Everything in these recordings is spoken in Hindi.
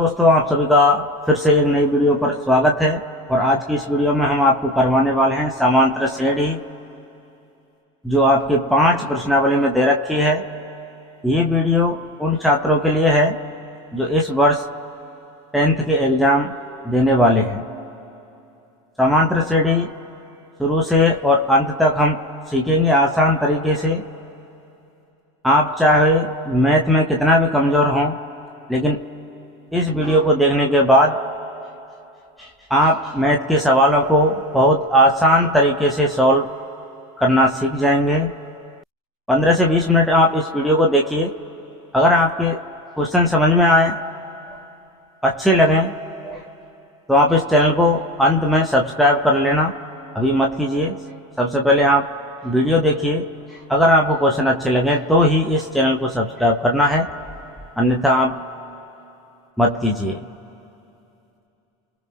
दोस्तों, आप सभी का फिर से एक नई वीडियो पर स्वागत है। और आज की इस वीडियो में हम आपको करवाने वाले हैं समांतर श्रेणी, जो आपके 5 प्रश्नावली में दे रखी है। ये वीडियो उन छात्रों के लिए है जो इस वर्ष 10th के एग्ज़ाम देने वाले हैं। समांतर श्रेणी शुरू से और अंत तक हम सीखेंगे आसान तरीके से। आप चाहे मैथ में कितना भी कमज़ोर हों, लेकिन इस वीडियो को देखने के बाद आप मैथ के सवालों को बहुत आसान तरीके से सॉल्व करना सीख जाएंगे। 15 से 20 मिनट आप इस वीडियो को देखिए। अगर आपके क्वेश्चन समझ में आए, अच्छे लगें, तो आप इस चैनल को अंत में सब्सक्राइब कर लेना। अभी मत कीजिए, सबसे पहले आप वीडियो देखिए। अगर आपको क्वेश्चन अच्छे लगें तो ही इस चैनल को सब्सक्राइब करना है, अन्यथा आप मत कीजिए।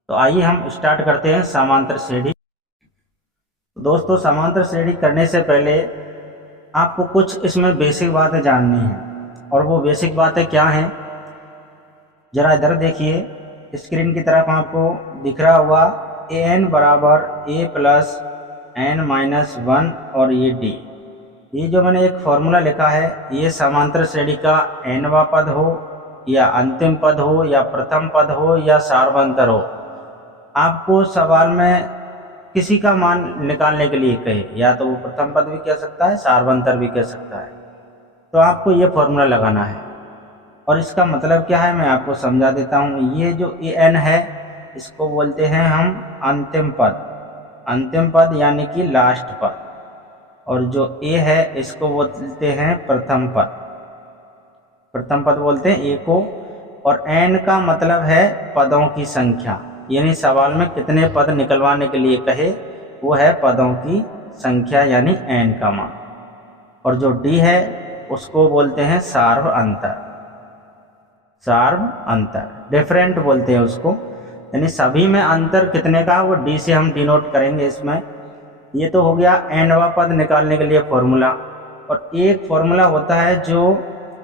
तो आइए हम स्टार्ट करते हैं समांतर श्रेणी। दोस्तों, समांतर श्रेणी करने से पहले आपको कुछ इसमें बेसिक बातें जाननी हैं। और वो बेसिक बातें क्या हैं, जरा इधर देखिए। स्क्रीन की तरफ आपको दिख रहा होगा an बराबर a प्लस n-1 और ये d। ये जो मैंने एक फॉर्मूला लिखा है, ये समांतर श्रेणी का nवां पद हो या अंतिम पद हो या प्रथम पद हो या सार्वंतर हो, आपको सवाल में किसी का मान निकालने के लिए कहे, या तो वो प्रथम पद भी कह सकता है, सार्वंतर भी कह सकता है, तो आपको ये फॉर्मूला लगाना है। और इसका मतलब क्या है मैं आपको समझा देता हूँ। ये जो an है, इसको बोलते हैं हम अंतिम पद। अंतिम पद यानी कि लास्ट पद। और जो a है, इसको बोलते हैं प्रथम पद। प्रथम पद बोलते हैं a को। और n का मतलब है पदों की संख्या, यानी सवाल में कितने पद निकलवाने के लिए कहे, वो है पदों की संख्या यानी n का मान। और जो d है, उसको बोलते हैं सार्व अंतर। सार्व अंतर, डिफरेंट बोलते हैं उसको, यानी सभी में अंतर कितने का, वो d से हम डिनोट करेंगे इसमें। ये तो हो गया nवां पद निकालने के लिए फॉर्मूला। और एक फॉर्मूला होता है जो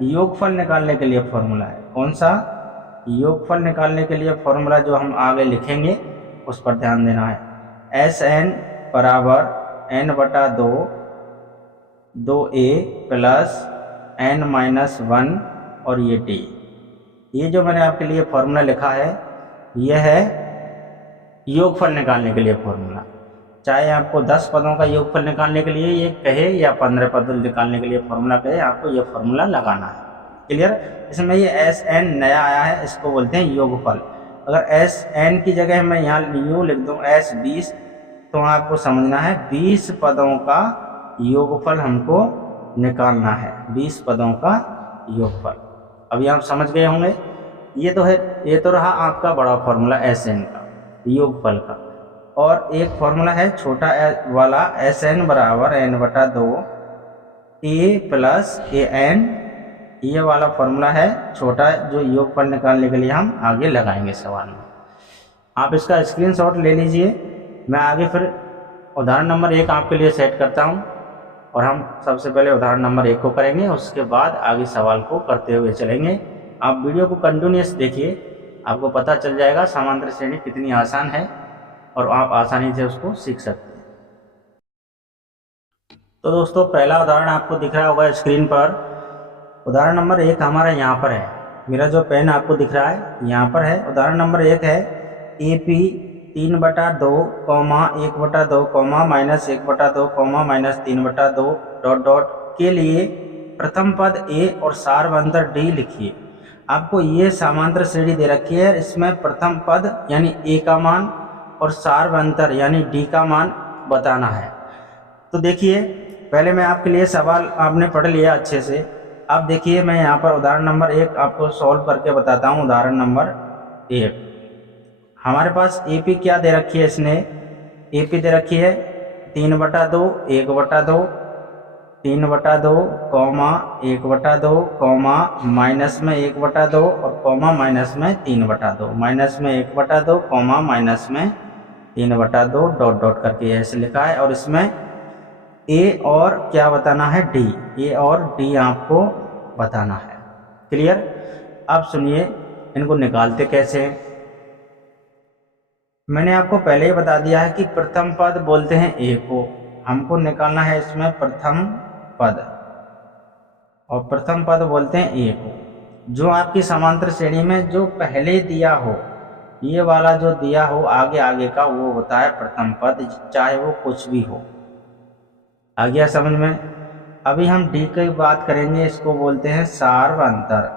योगफल निकालने के लिए फॉर्मूला है। कौन सा? योगफल निकालने के लिए फॉर्मूला जो हम आगे लिखेंगे, उस पर ध्यान देना है। Sn बराबर n/2 2a प्लस n-1 और ये d। ये जो मैंने आपके लिए फॉर्मूला लिखा है, यह है योगफल निकालने के लिए फॉर्मूला। चाहे आपको 10 पदों का योगफल निकालने के लिए ये कहे या 15 पद निकालने के लिए फॉर्मूला कहे, आपको ये फॉर्मूला लगाना है। क्लियर? इसमें ये Sn नया आया है, इसको बोलते हैं योगफल। अगर Sn की जगह मैं यहाँ यूँ लिख दूँ S20, तो आपको समझना है 20 पदों का योगफल हमको निकालना है। 20 पदों का योगफल। अभी आप समझ गए होंगे। ये तो है, ये तो रहा आपका बड़ा फॉर्मूला Sn का, योगफल का। और एक फॉर्मूला है छोटा वाला, Sn बराबर n/2 a प्लस an। ये वाला फॉर्मूला है छोटा, जो योगफल निकालने के लिए हम आगे लगाएंगे सवाल में। आप इसका स्क्रीनशॉट ले लीजिए। मैं आगे फिर उदाहरण नंबर 1 आपके लिए सेट करता हूँ, और हम सबसे पहले उदाहरण नंबर 1 को करेंगे, उसके बाद आगे सवाल को करते हुए चलेंगे। आप वीडियो को कंटिन्यूअस देखिए, आपको पता चल जाएगा समांतर श्रेणी कितनी आसान है और आप आसानी से उसको सीख सकते हैं। तो दोस्तों, पहला उदाहरण आपको दिख रहा होगा स्क्रीन पर। उदाहरण नंबर 1 हमारा यहाँ पर है। मेरा जो पेन आपको दिख रहा है यहाँ पर है। उदाहरण नंबर 1 है AP 3/2, 1/2, -1/2, -3/2 डॉट डॉट के लिए प्रथम पद A और सार्वंतर D लिखिए। आपको ये समांतर श्रेणी दे रखी है। इसमें प्रथम पद यानी A का मान और सार्वंतर यानी D का मान बताना है। तो देखिए, पहले मैं आपके लिए सवाल आपने पढ़ लिया अच्छे से। अब देखिए, मैं यहाँ पर उदाहरण नंबर 1 आपको सॉल्व करके बताता हूँ। उदाहरण नंबर 1, हमारे पास AP क्या दे रखी है, इसने AP दे रखी है 3/2, 1/2, 3/2, 1/2, माइनस में 1/2 और माइनस में 3/2, माइनस में 1/2, माइनस में 3/2 डॉट डॉट करके ऐसे लिखा है। और इसमें A और क्या बताना है, D। A और D आपको बताना है। क्लियर? अब सुनिए, इनको निकालते कैसे हैं? मैंने आपको पहले ही बता दिया है कि प्रथम पद बोलते हैं ए को, हमको निकालना है इसमें प्रथम पद, और प्रथम पद बोलते हैं ए को। जो आपकी समांतर श्रेणी में जो पहले दिया हो, ये वाला जो दिया हो आगे आगे का, वो होता है प्रथम पद, चाहे वो कुछ भी हो। आ गया समझ में? अभी हम डी की बात करेंगे, इसको बोलते हैं सार्व अंतर,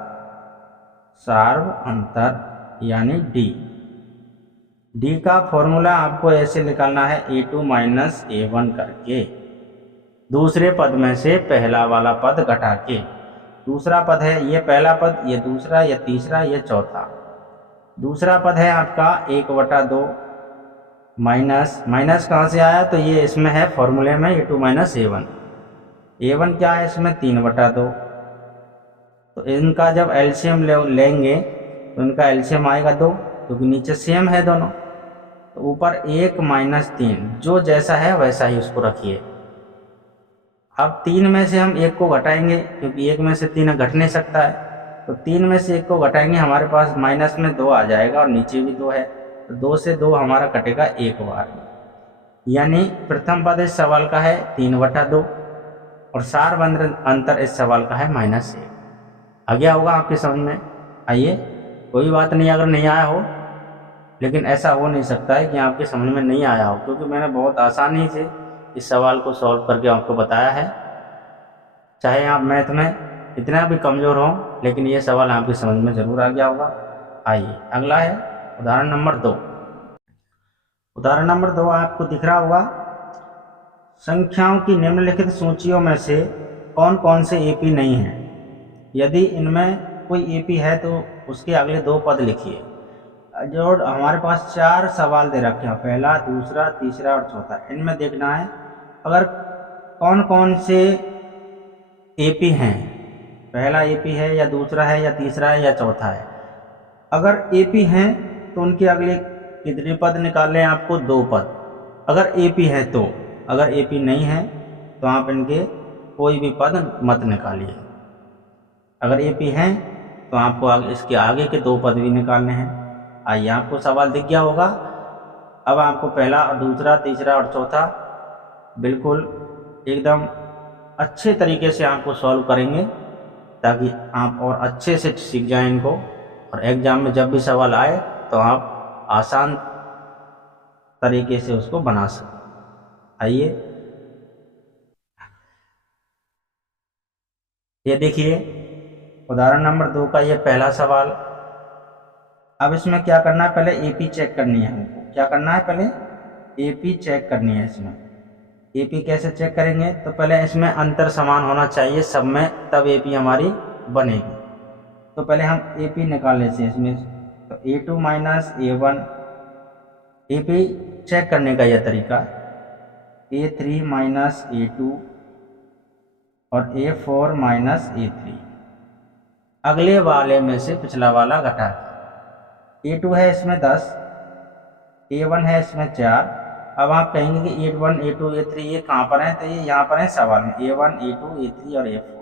सार्व अंतर यानी डी। डी का फॉर्मूला आपको ऐसे निकालना है A2 माइनस A1 करके, दूसरे पद में से पहला वाला पद घटा के। दूसरा पद है ये पहला पद, ये दूसरा, ये तीसरा, ये चौथा। दूसरा पद है आपका 1/2 माइनस, माइनस कहाँ से आया? तो ये इसमें है फॉर्मूले में A2 माइनस A1। A1 क्या है इसमें? 3/2। तो इनका जब एलसीएम लेंगे तो इनका एलसीएम आएगा 2, क्योंकि नीचे सेम है दोनों। तो ऊपर 1 माइनस 3, जो जैसा है वैसा ही उसको रखिए। अब 3 में से हम 1 को घटाएंगे, क्योंकि 1 में से 3 घट नहीं सकता है, तो 3 में से 1 को घटाएंगे, हमारे पास माइनस में 2 आ जाएगा और नीचे भी 2 है, तो 2 से 2 हमारा कटेगा 1 बार। यानी प्रथम पद इस सवाल का है 3/2 और सार्व अंतर इस सवाल का है -1। आ गया होगा आपके समझ में? आइए, कोई बात नहीं अगर नहीं आया हो, लेकिन ऐसा हो नहीं सकता है कि आपके समझ में नहीं आया हो, क्योंकि मैंने बहुत आसानी से इस सवाल को सॉल्व करके आपको बताया है। चाहे आप मैथ में इतना भी कमज़ोर हो, लेकिन ये सवाल आपकी समझ में ज़रूर आ गया होगा। आइए अगला है उदाहरण नंबर 2। उदाहरण नंबर 2 आपको दिख रहा होगा, संख्याओं की निम्नलिखित सूचियों में से कौन कौन से एपी नहीं हैं? यदि इनमें कोई एपी है तो उसके अगले 2 पद लिखिए। जो हमारे पास 4 सवाल दे रखे हैं, पहला, दूसरा, तीसरा और चौथा, इनमें देखना है अगर कौन कौन से एपी हैं, पहला एपी है या दूसरा है या तीसरा है या चौथा है। अगर एपी हैं तो उनके अगले कितने पद निकालने हैं आपको? 2 पद, अगर एपी है तो। अगर एपी नहीं है तो आप इनके कोई भी पद मत निकालिए। अगर एपी हैं तो आपको इसके आगे के 2 पद भी निकालने हैं। आइए, आपको सवाल दिख गया होगा। अब आपको पहला और दूसरा, तीसरा और चौथा बिल्कुल एकदम अच्छे तरीके से आपको सॉल्व करेंगे, ताकि आप और अच्छे से सीख जाएं इनको, और एग्जाम में जब भी सवाल आए तो आप आसान तरीके से उसको बना सकें। आइए, ये देखिए उदाहरण नंबर 2 का ये पहला सवाल। अब इसमें क्या करना है? पहले एपी चेक करनी है हमको। क्या करना है? पहले एपी चेक करनी है। इसमें एपी कैसे चेक करेंगे? तो पहले इसमें अंतर समान होना चाहिए सब में, तब एपी हमारी बनेगी। तो पहले हम एपी निकाल लेते हैं इसमें। तो A2 minus A1, AP check करने का यह तरीका, A3 माइनस A2 और A4 माइनस A3, अगले वाले में से पिछला वाला घटा। A2 है इसमें 10, A1 है इसमें 4। अब आप कहेंगे कि A1, A2, A3 ये कहाँ पर है? तो ये यहाँ पर है सवाल में, A1, A2, A3 और A4।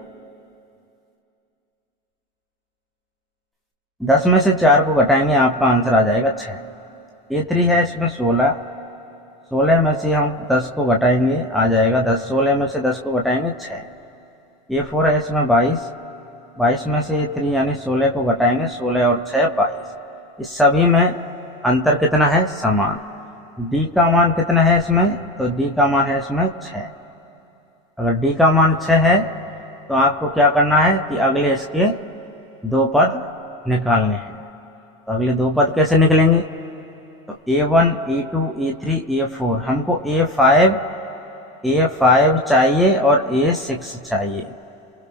10 में से 4 को घटाएंगे, आपका आंसर आ जाएगा 6। A3 है इसमें 16, 16 में से हम 10 को घटाएंगे, आ जाएगा 10। 16 में से 10 को घटाएंगे 6। A4 है इसमें 22, 22 में से A3 यानी 16 को घटाएंगे, 16 और 6 22। इस सभी में अंतर कितना है? समान। D का मान कितना है इसमें? तो D का मान है इसमें 6। अगर D का मान 6 है तो आपको क्या करना है कि अगले इसके 2 पद निकालने हैं। तो अगले 2 पद कैसे निकलेंगे? तो A1, A2, A3, A4, हमको A5 चाहिए और A6 चाहिए।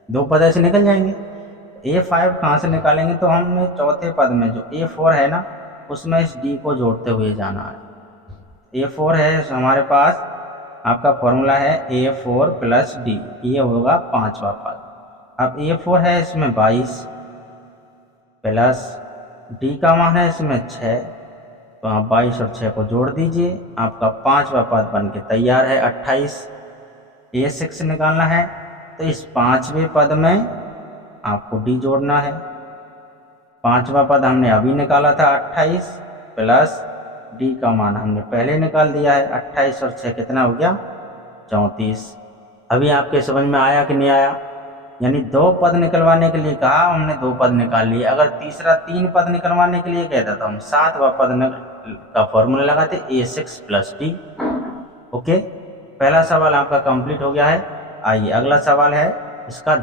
2 पद ऐसे निकल जाएंगे। A5 कहाँ से निकालेंगे? तो हमने चौथे पद में जो A4 है ना, उसमें इस D को जोड़ते हुए जाना है। A4 है हमारे पास, आपका फॉर्मूला है A4 प्लस D, ये होगा 5वां पद। अब A4 है इसमें 22 प्लस D का मान है इसमें 6, तो आप 22 और 6 को जोड़ दीजिए, आपका 5वां पद बन के तैयार है 28। A6 निकालना है तो इस 5वें पद में आपको D जोड़ना है। पांचवा पद हमने अभी निकाला था 28 प्लस डी का मान हमने पहले निकाल दिया है। 28 और 6 कितना हो गया 34। अभी आपके समझ में आया कि नहीं आया? यानी दो पद निकलवाने के लिए कहा, हमने दो पद निकाल लिए। अगर तीसरा 3 पद निकलवाने के लिए कहता तो हम 7वां पद का फॉर्मूला लगाते A6 प्लस डी। ओके, पहला सवाल आपका कंप्लीट हो गया है। आइए अगला सवाल है इसका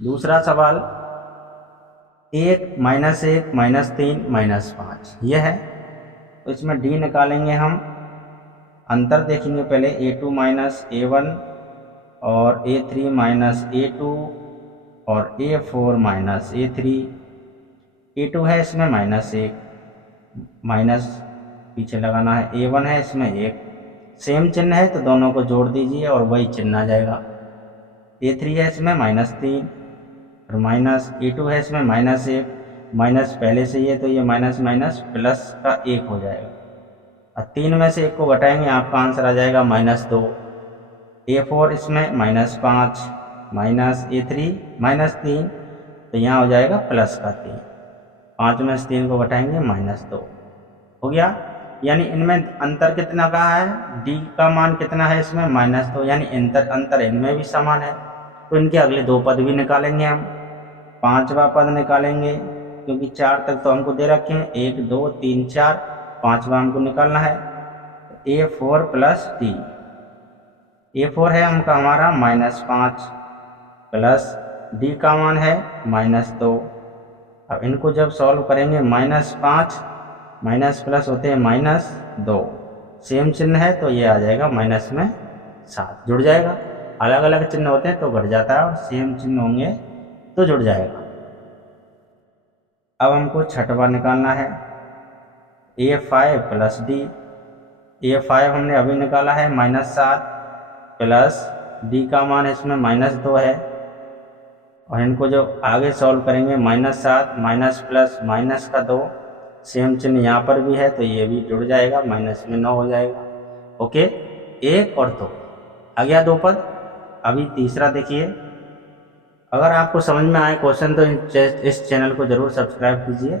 दूसरा सवाल 1 -1 -3 -5 यह है। तो इसमें डी निकालेंगे हम। अंतर देखेंगे पहले A2 - A1 और A3 - A2 और A4 - A3। A2 है इसमें -1, माइनस पीछे लगाना है। A1 है इसमें 1, सेम चिन्ह है तो दोनों को जोड़ दीजिए और वही चिन्ह आ जाएगा। A3 है इसमें -3 और माइनस A2 है इसमें -1, माइनस पहले से ही है तो ये माइनस माइनस प्लस का 1 हो जाएगा। और 3 में से 1 को घटाएंगे आपका आंसर आ जाएगा -2। A4 इसमें -5 माइनस A3 -3 तो यहाँ हो जाएगा प्लस का 3। 5 में से 3 को घटाएंगे -2 हो गया। यानी इनमें अंतर कितना का है, D का मान कितना है इसमें -2, यानी अंतर इनमें भी समान है। तो इनके अगले दो पद भी निकालेंगे हम। 5वां पद निकालेंगे क्योंकि 4 तक तो हमको दे रखे हैं, 1 2 3 4, 5वां हमको निकालना है। A4 प्लस D, A4 है हमारा -5 प्लस D का मान है -2। अब इनको जब सॉल्व करेंगे -5 माइनस प्लस होते हैं -2, सेम चिन्ह है तो ये आ जाएगा माइनस में 7 जुड़ जाएगा। अलग अलग चिन्ह होते हैं तो घट जाता है और सेम चिन्ह होंगे तो जुड़ जाएगा। अब हमको छठवां निकालना है A5 प्लस D। A5 हमने अभी निकाला है -7 प्लस D का मान इसमें -2 है। और इनको जो आगे सॉल्व करेंगे -7 माइनस प्लस माइनस का 2, सेम चिन्ह यहाँ पर भी है तो ये भी जुड़ जाएगा, माइनस में 9 हो जाएगा। ओके, 1 और 2 आ गया 2 पद। अभी तीसरा देखिए। अगर आपको समझ में आए क्वेश्चन तो इस चैनल को ज़रूर सब्सक्राइब कीजिए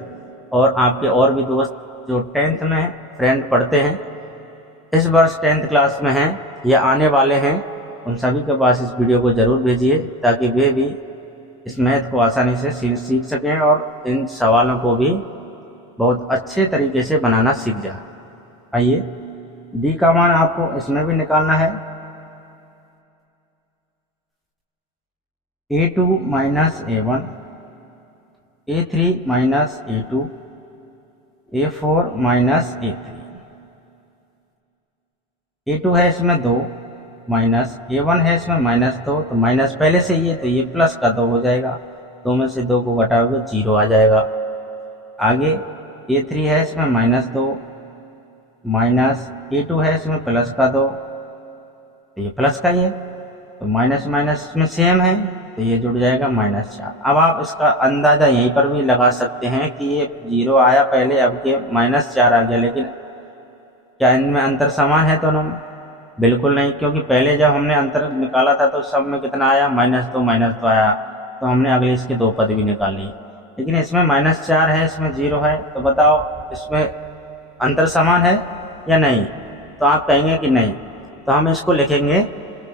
और आपके और भी दोस्त जो 10th में फ्रेंड पढ़ते हैं, इस वर्ष 10th क्लास में हैं या आने वाले हैं, उन सभी के पास इस वीडियो को ज़रूर भेजिए ताकि वे भी इस मैथ को आसानी से सीख सकें और इन सवालों को भी बहुत अच्छे तरीके से बनाना सीख जाए। आइए, डी का मान आपको इसमें भी निकालना है। A2 minus A1, A3 minus A2, A4 minus A3। A2 है इसमें 2 माइनस A1 है इसमें -2, तो माइनस पहले से ही है तो ये प्लस का 2 हो जाएगा। 2 में से 2 को घटाओगे 0 आ जाएगा। आगे A3 है इसमें -2 माइनस A2 है इसमें प्लस का 2, तो ये प्लस का ही है तो माइनस माइनस में सेम है तो ये जुड़ जाएगा -4। अब आप इसका अंदाज़ा यहीं पर भी लगा सकते हैं कि ये 0 आया पहले, अब के -4 आ गया, लेकिन क्या इनमें अंतर समान है? तो बिल्कुल नहीं, क्योंकि पहले जब हमने अंतर निकाला था तो सब में कितना आया -2 आया, तो हमने अगले इसके 2 पद भी निकाल लिए। लेकिन इसमें -4 है, इसमें 0 है, तो बताओ इसमें अंतर समान है या नहीं? तो आप कहेंगे कि नहीं, तो हम इसको लिखेंगे,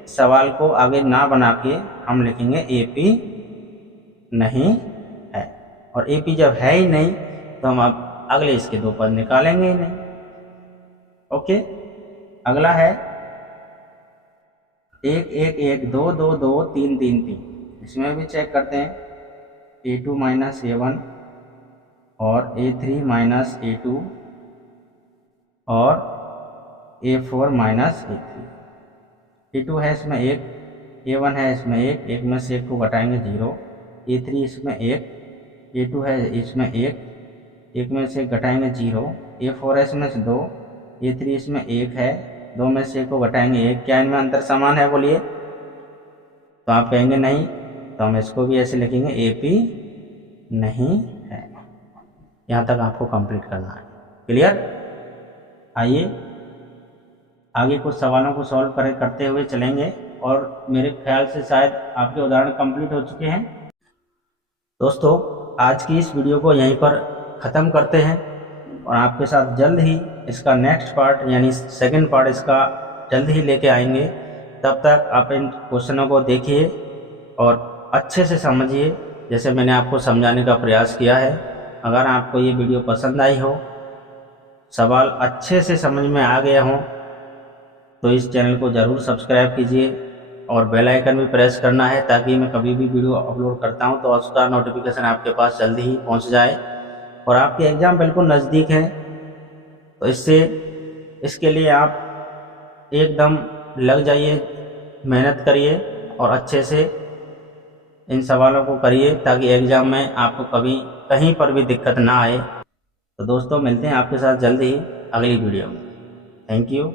सवाल को आगे ना बना के हम लिखेंगे AP नहीं है। और AP जब है ही नहीं तो हम अब अगले इसके 2 पद निकालेंगे ही नहीं। ओके, अगला है 1 1 1 2 2 2 3 3 3। इसमें भी चेक करते हैं। A2 माइनस A1 और A3 माइनस A2 और A4 माइनस A3। A2 है इसमें 1, A1 है इसमें 1, 1 में से 1 को घटाएंगे 0, A3 इसमें 1, A2 है इसमें 1, 1 में से घटाएंगे 0, A4 है इसमें 2, A3 इसमें 1 है, 2 में से 1 को घटाएंगे 1। क्या इनमें अंतर समान है बोलिए? तो आप कहेंगे नहीं, तो हम इसको भी ऐसे लिखेंगे AP नहीं है। यहाँ तक आपको कंप्लीट करना है। क्लियर? आइए आगे कुछ सवालों को सॉल्व करते हुए चलेंगे और मेरे ख्याल से शायद आपके उदाहरण कंप्लीट हो चुके हैं। दोस्तों आज की इस वीडियो को यहीं पर ख़त्म करते हैं और आपके साथ जल्द ही इसका नेक्स्ट पार्ट यानी सेकंड पार्ट इसका जल्द ही लेके आएंगे। तब तक आप इन क्वेश्चनों को देखिए और अच्छे से समझिए जैसे मैंने आपको समझाने का प्रयास किया है। अगर आपको ये वीडियो पसंद आई हो, सवाल अच्छे से समझ में आ गया हो, तो इस चैनल को ज़रूर सब्सक्राइब कीजिए और बेल आइकन भी प्रेस करना है ताकि मैं कभी भी वीडियो अपलोड करता हूं तो उसका नोटिफिकेशन आपके पास जल्दी ही पहुंच जाए। और आपके एग्ज़ाम बिल्कुल नज़दीक है तो इसके लिए आप एकदम लग जाइए, मेहनत करिए और अच्छे से इन सवालों को करिए ताकि एग्ज़ाम में आपको कभी कहीं पर भी दिक्कत ना आए। तो दोस्तों मिलते हैं आपके साथ जल्द ही अगली वीडियो में। Thank you.